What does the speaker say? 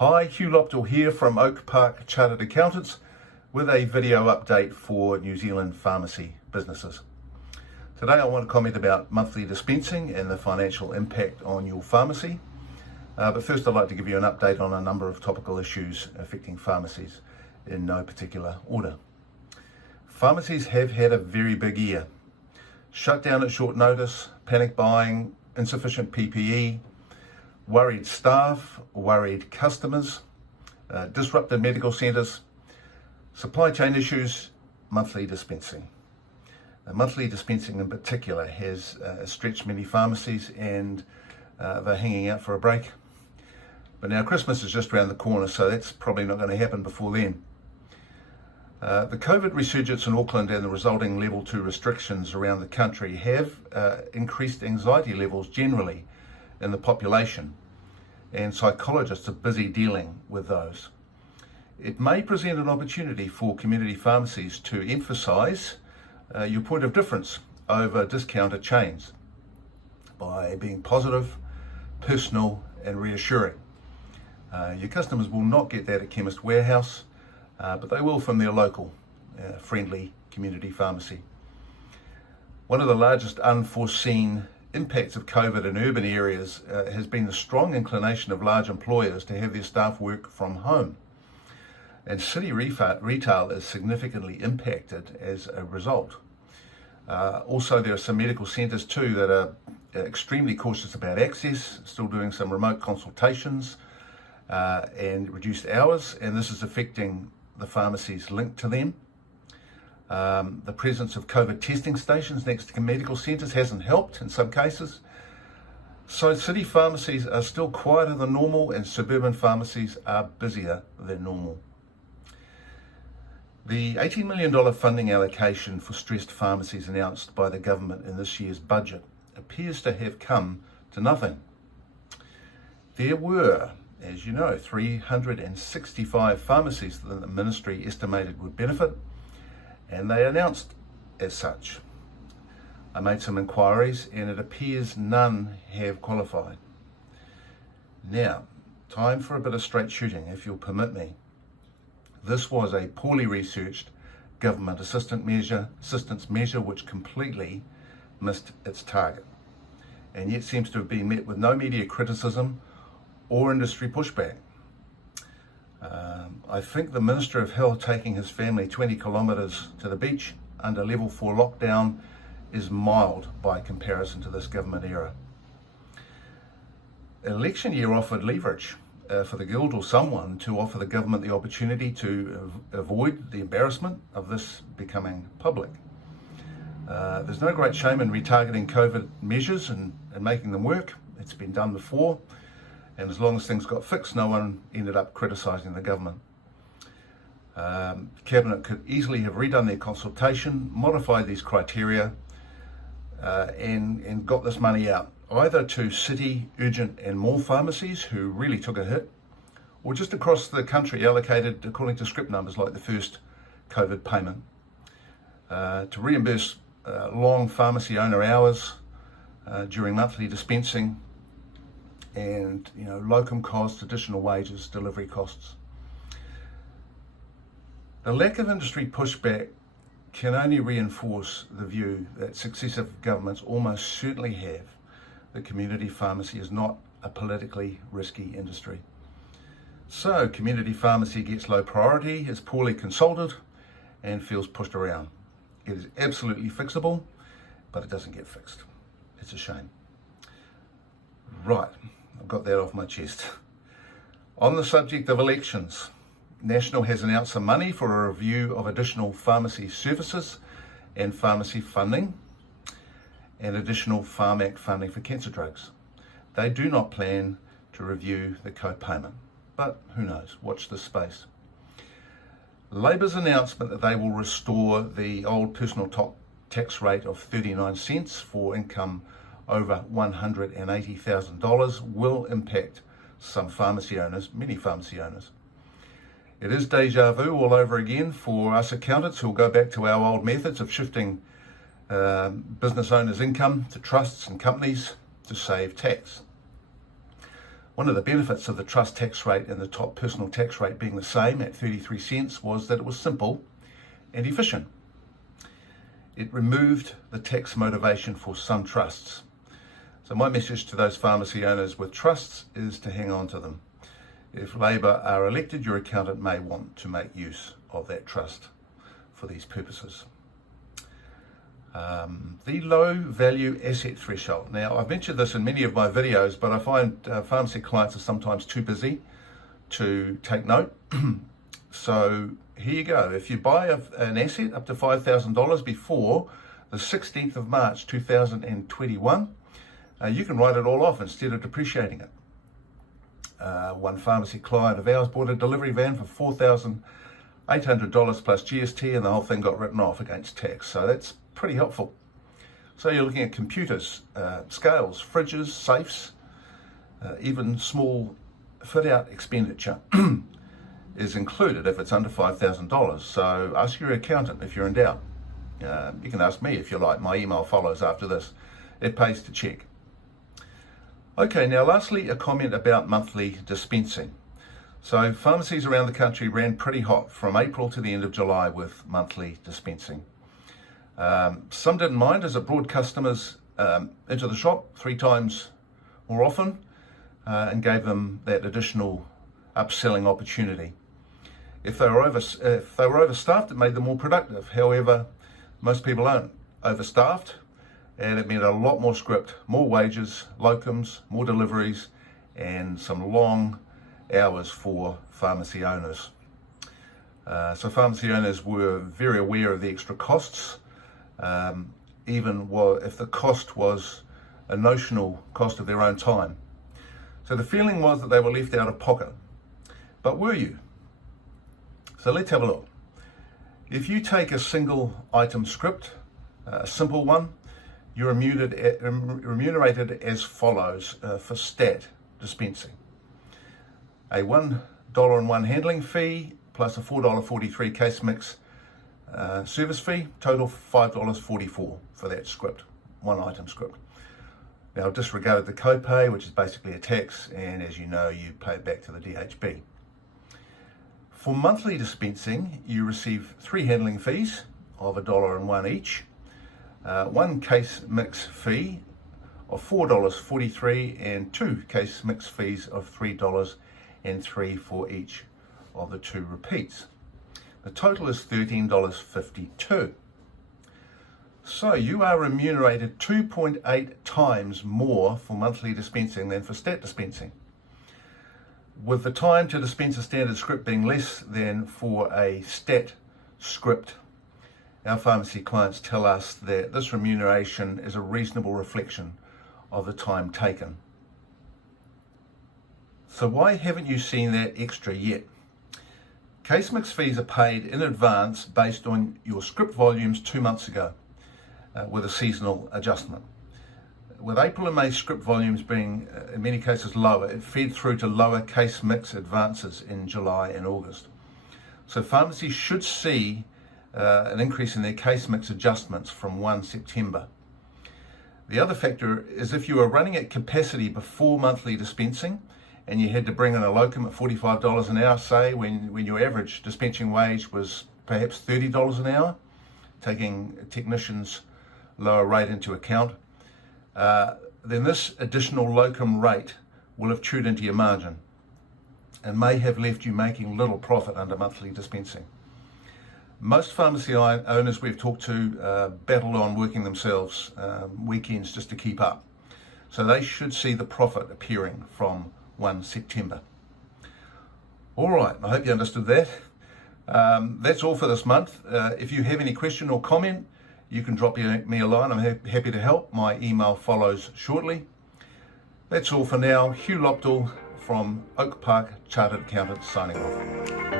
Hi, Hugh Lopdell here from Oak Park Chartered Accountants with a video update for New Zealand pharmacy businesses. Today I want to comment about monthly dispensing and the financial impact on your pharmacy. But first I'd like to give you an update on a number of topical issues affecting pharmacies in no particular order. Pharmacies have had a very big year. Shut down at short notice, panic buying, insufficient PPE, worried staff, worried customers, disrupted medical centres, supply chain issues, monthly dispensing. Monthly dispensing in particular has stretched many pharmacies and they're hanging out for a break. But now Christmas is just around the corner, so that's probably not going to happen before then. The COVID resurgence in Auckland and the resulting level 2 restrictions around the country have increased anxiety levels generally in the population, and psychologists are busy dealing with those. It may present an opportunity for community pharmacies to emphasise your point of difference over discounter chains by being positive, personal and reassuring. Your customers will not get that at Chemist Warehouse, but they will from their local friendly community pharmacy. One of the largest unforeseen impacts of COVID in urban areas has been the strong inclination of large employers to have their staff work from home. And city retail is significantly impacted as a result. Also, there are some medical centres too that are extremely cautious about access, still doing some remote consultations and reduced hours, and this is affecting the pharmacies linked to them. The presence of COVID testing stations next to medical centres hasn't helped in some cases. So city pharmacies are still quieter than normal and suburban pharmacies are busier than normal. The $18 million funding allocation for stressed pharmacies announced by the government in this year's budget appears to have come to nothing. There were, as you know, 365 pharmacies that the ministry estimated would benefit, and they announced as such. I made some inquiries and it appears none have qualified. Now, time for a bit of straight shooting, if you'll permit me. This was a poorly researched government assistance measure which completely missed its target, and yet seems to have been met with no media criticism or industry pushback. I think the Minister of Health taking his family 20 kilometres to the beach under level 4 lockdown is mild by comparison to this government era. Election year offered leverage for the Guild or someone to offer the government the opportunity to avoid the embarrassment of this becoming public. There's no great shame in retargeting COVID measures and making them work. It's been done before. And as long as things got fixed, no one ended up criticising the government. Cabinet could easily have redone their consultation, modified these criteria, and got this money out, either to city, urgent and mall pharmacies who really took a hit, or just across the country allocated according to script numbers like the first COVID payment, to reimburse long pharmacy owner hours during monthly dispensing, and locum costs, additional wages, delivery costs. The lack of industry pushback can only reinforce the view that successive governments almost certainly have that community pharmacy is not a politically risky industry. So community pharmacy gets low priority, is poorly consulted and feels pushed around. It is absolutely fixable, but it doesn't get fixed. It's a shame. Right, I've got that off my chest. On the subject of elections, National has announced some money for a review of additional pharmacy services and pharmacy funding and additional Pharmac funding for cancer drugs. They do not plan to review the co-payment, but who knows, watch this space. Labor's announcement that they will restore the old personal tax rate of 39 cents for income over $180,000 will impact some pharmacy owners, many pharmacy owners. It is deja vu all over again for us accountants who will go back to our old methods of shifting business owners' income to trusts and companies to save tax. One of the benefits of the trust tax rate and the top personal tax rate being the same at 33 cents was that it was simple and efficient. It removed the tax motivation for some trusts. So my message to those pharmacy owners with trusts is to hang on to them. If Labor are elected, your accountant may want to make use of that trust for these purposes. The low value asset threshold. Now, I've mentioned this in many of my videos, but I find pharmacy clients are sometimes too busy to take note. So here you go. If you buy an asset up to $5,000 before the 16th of March 2021, you can write it all off instead of depreciating it. One pharmacy client of ours bought a delivery van for $4,800 plus GST, and the whole thing got written off against tax. So that's pretty helpful. So you're looking at computers, scales, fridges, safes, even small fit-out expenditure is included if it's under $5,000. So ask your accountant if you're in doubt. You can ask me if you like. My email follows after this. It pays to check. Okay, now lastly, a comment about monthly dispensing. So pharmacies around the country ran pretty hot from April to the end of July with monthly dispensing. Some didn't mind as it brought customers into the shop 3 times more often and gave them that additional upselling opportunity. If they were overstaffed, it made them more productive. However, most people aren't overstaffed, and it meant a lot more script, more wages, locums, more deliveries, and some long hours for pharmacy owners. So pharmacy owners were very aware of the extra costs, even if the cost was a notional cost of their own time. So the feeling was that they were left out of pocket. But were you? So let's have a look. If you take a single item script, a simple one, you're remunerated as follows for stat dispensing. A $1.01 handling fee plus a $4.43 case mix service fee, total $5.44 for that script, one item script. Now I've disregarded the copay, which is basically a tax, and as you know, you pay it back to the DHB. For monthly dispensing, you receive 3 handling fees of $1.01 each, 1 case mix fee of $4.43, and 2 case mix fees of $3.03 for each of the 2 repeats. The total is $13.52. So you are remunerated 2.8 times more for monthly dispensing than for stat dispensing, with the time to dispense a standard script being less than for a stat script. Our pharmacy clients tell us that this remuneration is a reasonable reflection of the time taken. So why haven't you seen that extra yet? Case mix fees are paid in advance based on your script volumes 2 months ago with a seasonal adjustment. With April and May script volumes being in many cases lower, it fed through to lower case mix advances in July and August. So pharmacies should see an increase in their case mix adjustments from 1 September. The other factor is if you were running at capacity before monthly dispensing and you had to bring in a locum at $45 an hour, say, when your average dispensing wage was perhaps $30 an hour, taking technicians' lower rate into account, then this additional locum rate will have chewed into your margin and may have left you making little profit under monthly dispensing. Most pharmacy owners we've talked to battled on working themselves weekends just to keep up. So they should see the profit appearing from 1 September. All right, I hope you understood that. That's all for this month. If you have any question or comment, you can drop me a line. I'm happy to help. My email follows shortly. That's all for now. Hugh Lopdell from Oak Park Chartered Accountants signing off.